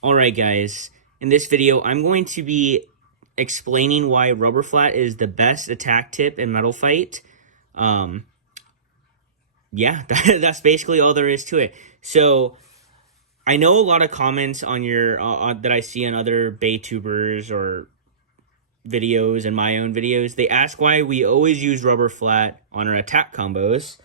Alright guys, in this video I'm going to be explaining why rubber flat is the best attack tip in Metal Fight. Yeah, that's basically all there is to it. So, I know a lot of comments on your that I see on other Baytubers or videos and my own videos. They ask why we always use rubber flat on our attack combos.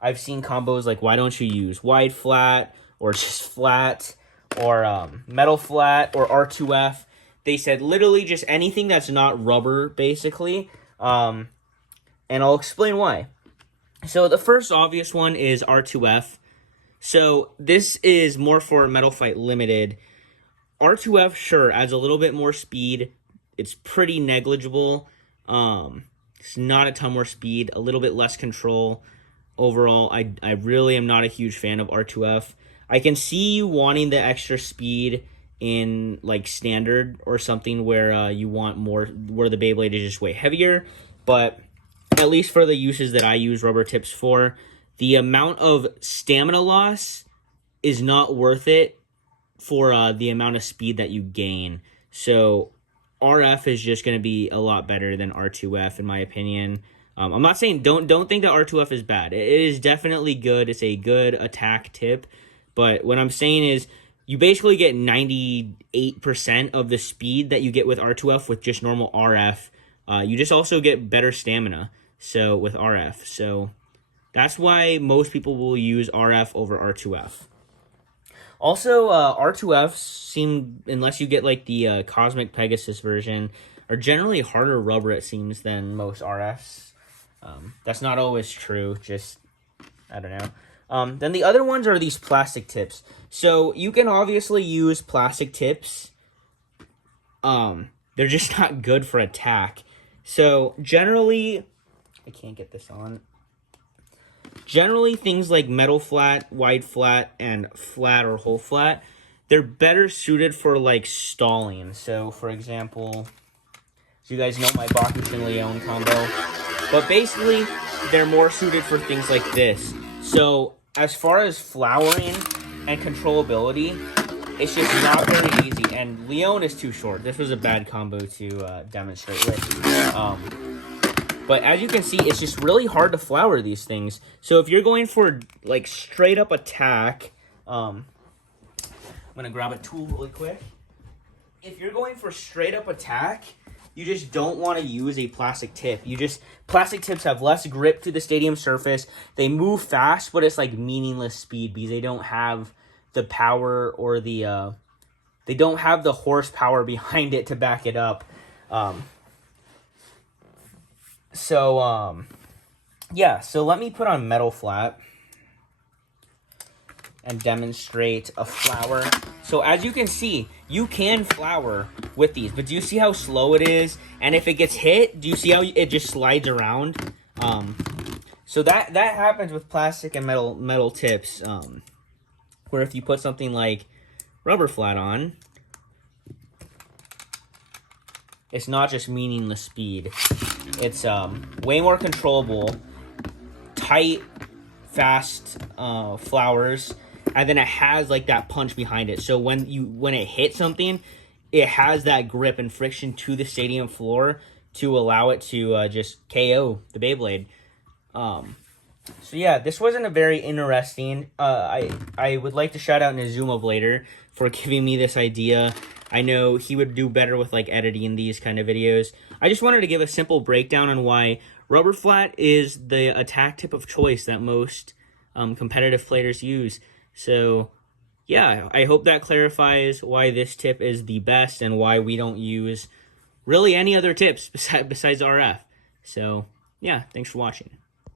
I've seen combos like, why don't you use wide flat or just flat or metal flat or R2F. They said literally just anything that's not rubber, basically. And I'll explain why. So the first obvious one is R2F. So this is more for Metal Fight Limited. R2F, sure, adds a little bit more speed. It's pretty negligible. It's not a ton more speed, a little bit less control. Overall, I really am not a huge fan of R2F. I can see you wanting the extra speed in like standard or something where you want more, where the Beyblade is just way heavier. But at least for the uses that I use rubber tips for, the amount of stamina loss is not worth it for the amount of speed that you gain. So RF is just going to be a lot better than R2F in my opinion. I'm not saying don't think that R2F is bad. It is definitely good. It's a good attack tip. But what I'm saying is you basically get 98% of the speed that you get with R2F with just normal RF. You just also get better stamina so with RF. So that's why most people will use RF over R2F. Also, R2F seem, unless you get like the Cosmic Pegasus version, are generally harder rubber, it seems, than most RFs. That's not always true, just, I don't know. Then the other ones are these plastic tips. So you can obviously use plastic tips. They're just not good for attack. So generally, I can't get this on. Generally, things like metal flat, wide flat, and flat or whole flat, they're better suited for like stalling. So for example, you guys know my Bakusin Leon combo. But basically, they're more suited for things like this. So as far as flowering and controllability, it's just not very easy. And Leon is too short. This was a bad combo to demonstrate with. But as you can see, it's just really hard to flower these things. So if you're going for like straight up attack, I'm gonna grab a tool really quick. If you're going for straight up attack, you just don't want to use a plastic tip. Plastic tips have less grip to the stadium surface. They move fast, but it's like meaningless speed because they don't have the power or the they don't have the horsepower behind it to back it up. Yeah, so let me put on metal flat and demonstrate a flower. So as you can see, you can flower with these, but do you see how slow it is? And if it gets hit, do you see how it just slides around? So that happens with plastic and metal tips, where if you put something like rubber flat on, it's not just meaningless speed. It's way more controllable, tight, fast flowers, and then it has like that punch behind it. So when it hits something, it has that grip and friction to the stadium floor to allow it to just KO the Beyblade. So yeah, this wasn't a very interesting. I would like to shout out Nazuma Blader for giving me this idea. I know he would do better with like editing these kind of videos. I just wanted to give a simple breakdown on why rubber flat is the attack tip of choice that most competitive players use. So yeah, I hope that clarifies why this tip is the best and why we don't use really any other tips besides RF. So yeah, thanks for watching.